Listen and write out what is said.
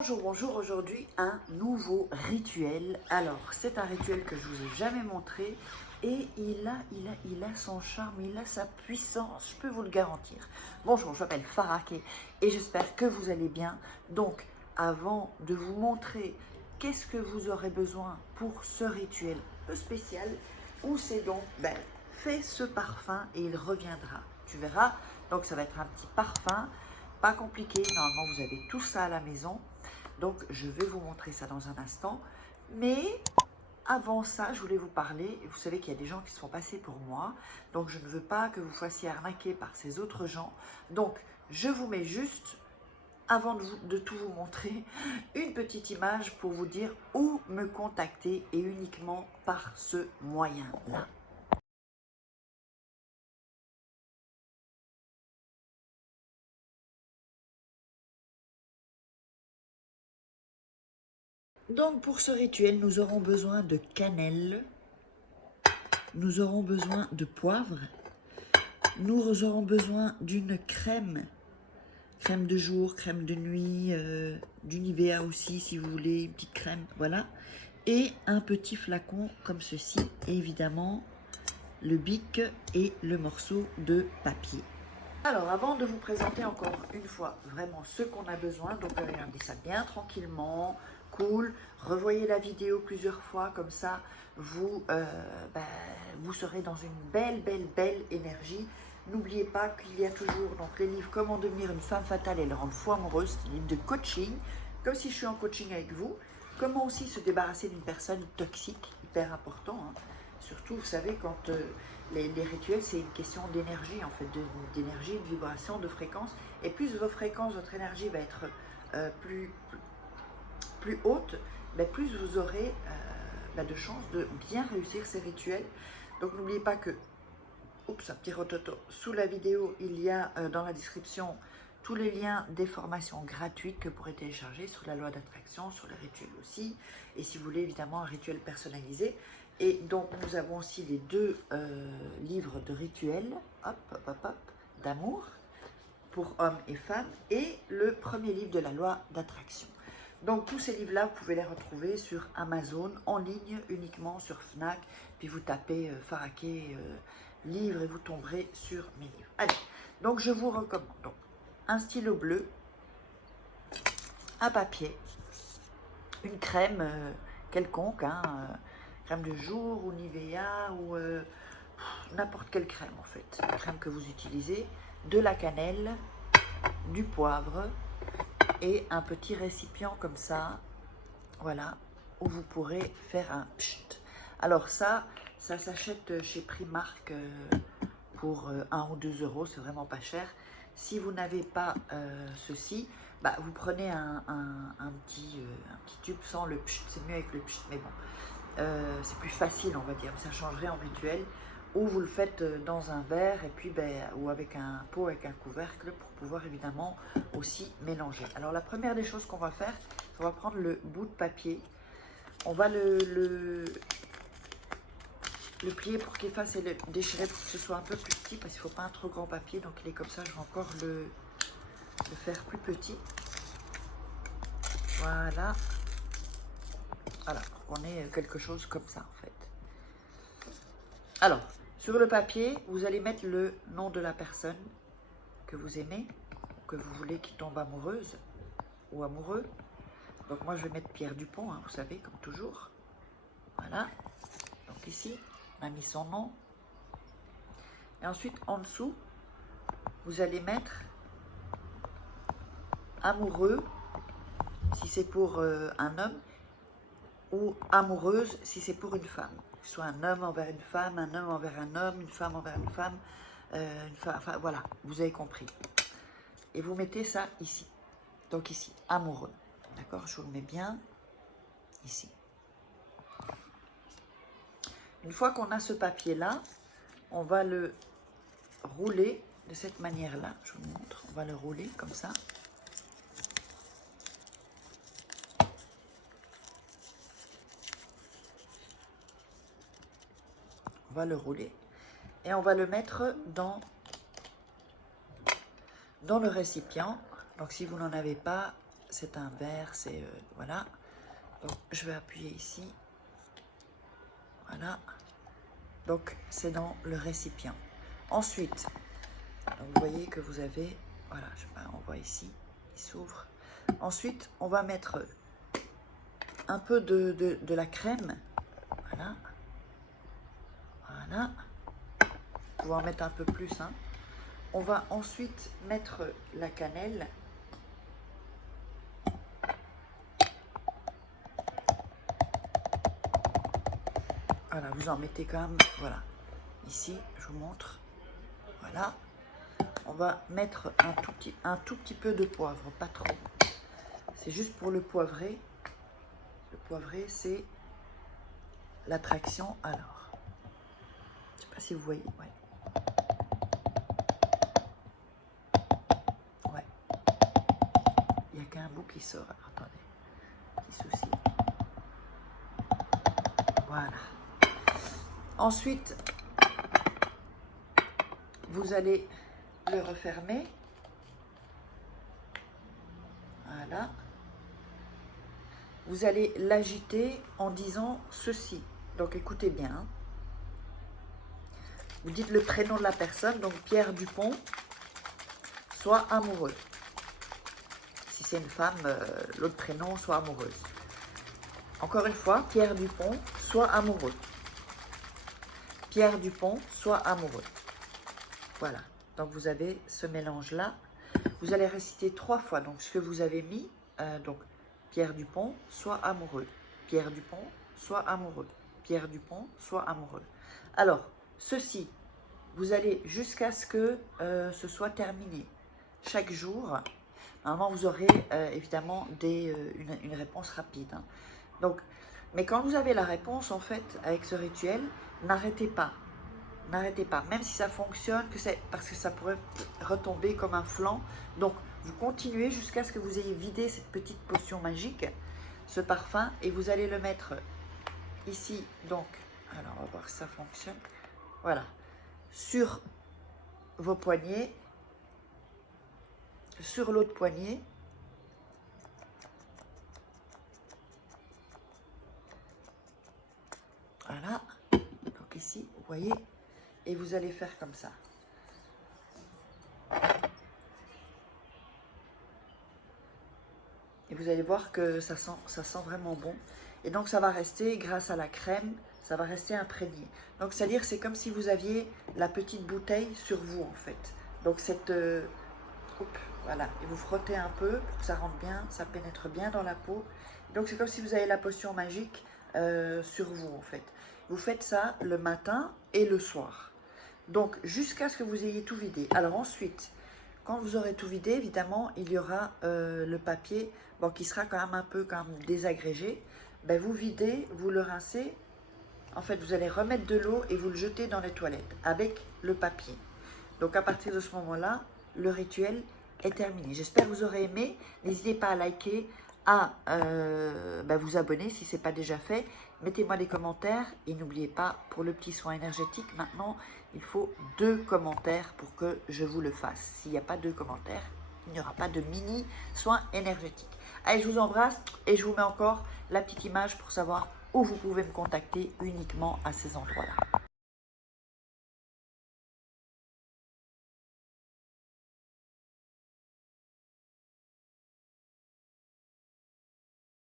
Bonjour, bonjour, aujourd'hui un nouveau rituel. Alors, c'est un rituel que je vous ai jamais montré et il a son charme, il a sa puissance, je peux vous le garantir. Bonjour, je m'appelle Faraké et j'espère que vous allez bien. Donc, avant de vous montrer qu'est-ce que vous aurez besoin pour ce rituel peu spécial, où c'est donc, fais ce parfum et il reviendra. Tu verras, donc ça va être un petit parfum, pas compliqué, normalement vous avez tout ça à la maison. Donc, je vais vous montrer ça dans un instant. Mais avant ça, je voulais vous parler. Vous savez qu'il y a des gens qui se font passer pour moi. Donc, je ne veux pas que vous fassiez arnaquer par ces autres gens. Donc, je vous mets juste, avant de tout vous montrer, une petite image pour vous dire où me contacter et uniquement par ce moyen-là. Donc, pour ce rituel, nous aurons besoin de cannelle. Nous aurons besoin de poivre. Nous aurons besoin d'une crème de jour, crème de nuit, du Nivea aussi si vous voulez, une petite crème, voilà. Et un petit flacon comme ceci, et évidemment le bic et le morceau de papier. Alors avant de vous présenter encore une fois vraiment ce qu'on a besoin, donc regardez ça bien tranquillement, cool, revoyez la vidéo plusieurs fois, comme ça vous, vous serez dans une belle énergie. N'oubliez pas qu'il y a toujours donc les livres Comment devenir une femme fatale et le rendre fou amoureuse, des livres de coaching, comme si je suis en coaching avec vous. Comment aussi se débarrasser d'une personne toxique, hyper important. Hein. Surtout, vous savez, quand les rituels, c'est une question d'énergie, en fait, d'énergie, de vibration, de fréquence. Et plus vos fréquences, votre énergie va être plus haute, plus vous aurez de chances de bien réussir ces rituels. Donc, n'oubliez pas que un petit rototo. Sous la vidéo, il y a dans la description tous les liens des formations gratuites que vous pourrez télécharger sur la loi d'attraction, sur les rituels aussi. Et si vous voulez évidemment un rituel personnalisé. Et donc nous avons aussi les deux livres de rituels, d'amour pour hommes et femmes. Et le premier livre de la loi d'attraction. Donc tous ces livres-là, vous pouvez les retrouver sur Amazon, en ligne uniquement sur Fnac. Puis vous tapez Faraké livre et vous tomberez sur mes livres. Allez, donc je vous recommande donc, un stylo bleu, un papier, une crème quelconque, hein, crème de jour ou Nivea ou n'importe quelle crème en fait, la crème que vous utilisez, de la cannelle, du poivre et un petit récipient comme ça, voilà, où vous pourrez faire un pchit. Alors ça s'achète chez Primark pour 1 ou 2 euros, c'est vraiment pas cher. Si vous n'avez pas ceci, vous prenez un petit tube sans le pchit, c'est mieux avec le pchit, mais bon, c'est plus facile on va dire, ça changerait en rituel. Ou vous le faites dans un verre et puis ou avec un pot avec un couvercle pour pouvoir évidemment aussi mélanger. Alors la première des choses qu'on va faire, on va prendre le bout de papier, on va le plier pour qu'il fasse et le déchirer pour que ce soit un peu plus petit parce qu'il ne faut pas un trop grand papier, donc il est comme ça. Je vais encore le faire plus petit, voilà, on ait quelque chose comme ça en fait. Alors sur le papier vous allez mettre le nom de la personne que vous aimez, que vous voulez qui tombe amoureuse ou amoureux. Donc moi je vais mettre Pierre Dupont, hein, vous savez, comme toujours, voilà. Donc ici on a mis son nom et ensuite en dessous vous allez mettre amoureux si c'est pour un homme ou amoureuse si c'est pour une femme, que ce soit un homme envers une femme, un homme envers un homme, une femme envers une femme, enfin voilà, vous avez compris. Et vous mettez ça ici, donc ici, amoureux, d'accord, je vous le mets bien ici. Une fois qu'on a ce papier là, on va le rouler de cette manière là, je vous montre, on va le rouler comme ça. On va le rouler et on va le mettre dans le récipient. Donc si vous n'en avez pas, c'est un verre, c'est voilà. Donc je vais appuyer ici. Voilà. Donc c'est dans le récipient. Ensuite, donc, vous voyez que vous avez, voilà, on voit ici, il s'ouvre. Ensuite, on va mettre un peu de la crème. Voilà. Voilà. Vous pouvez en mettre un peu plus, hein. On va ensuite mettre la cannelle. Voilà, vous en mettez quand même, voilà. Ici, je vous montre. Voilà. On va mettre un tout petit peu de poivre, pas trop. C'est juste pour le poivrer. Le poivrer, c'est l'attraction. Alors, je ne sais pas si vous voyez. Ouais. Ouais. Il n'y a qu'un bout qui sort. Alors, attendez. Petit souci. Voilà. Ensuite, vous allez le refermer. Voilà. Vous allez l'agiter en disant ceci. Donc écoutez bien. Hein. Vous dites le prénom de la personne, donc Pierre Dupont, soit amoureux. Si c'est une femme, l'autre prénom, soit amoureuse. Encore une fois, Pierre Dupont, soit amoureux. Pierre Dupont, soit amoureux. Voilà. Donc vous avez ce mélange-là. Vous allez réciter 3 fois. Donc ce que vous avez mis, donc Pierre Dupont, soit amoureux. Pierre Dupont, soit amoureux. Pierre Dupont, soit amoureux. Alors, ceci, vous allez jusqu'à ce que ce soit terminé. Chaque jour, normalement, vous aurez évidemment une réponse rapide. Hein. Donc, mais quand vous avez la réponse, en fait, avec ce rituel, n'arrêtez pas. N'arrêtez pas, même si ça fonctionne, parce que ça pourrait retomber comme un flanc. Donc, vous continuez jusqu'à ce que vous ayez vidé cette petite potion magique, ce parfum, et vous allez le mettre ici. Donc, alors on va voir si ça fonctionne. Voilà, sur vos poignets, sur l'autre poignet. Voilà, donc ici, vous voyez. Et vous allez faire comme ça. Et vous allez voir que ça sent vraiment bon. Et donc ça va rester, grâce à la crème, ça va rester imprégné. Donc c'est-à-dire c'est comme si vous aviez la petite bouteille sur vous en fait. Donc cette... voilà. Et vous frottez un peu pour que ça rentre bien, ça pénètre bien dans la peau. Donc c'est comme si vous avez la potion magique sur vous en fait. Vous faites ça le matin et le soir. Donc, jusqu'à ce que vous ayez tout vidé. Alors ensuite, quand vous aurez tout vidé, évidemment, il y aura le papier bon, qui sera quand même un peu désagrégé. Ben, vous videz, vous le rincez. En fait, vous allez remettre de l'eau et vous le jetez dans les toilettes avec le papier. Donc, à partir de ce moment-là, le rituel est terminé. J'espère que vous aurez aimé. N'hésitez pas à liker, à vous abonner si ce n'est pas déjà fait. Mettez-moi des commentaires et n'oubliez pas, pour le petit soin énergétique, maintenant, il faut 2 commentaires pour que je vous le fasse. S'il n'y a pas 2 commentaires, il n'y aura pas de mini soin énergétique. Allez, je vous embrasse et je vous mets encore la petite image pour savoir où vous pouvez me contacter uniquement à ces endroits-là.